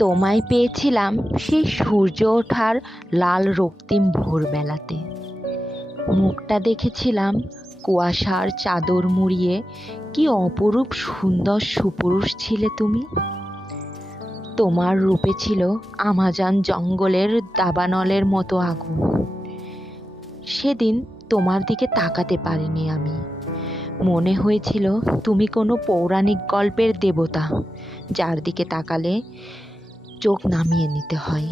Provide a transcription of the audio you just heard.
তোমায় পেয়েছিলাম সেই সূর্য ওঠার লাল রক্তিম ভোরবেলাতে। মুখটা দেখেছিলাম কুয়াশার চাদর মুড়িয়ে, কি অপরূপ সুন্দর সুপুরুষ ছিলে তুমি। তোমার রূপে ছিল আমাজন জঙ্গলের দাবানলের মতো আগুন। সেদিন তোমার দিকে তাকাতে পারিনি আমি। মনে হয়েছিল তুমি কোনো পৌরাণিক গল্পের দেবতা, যার দিকে তাকালে চোখ নামিয়ে নিতে হয়।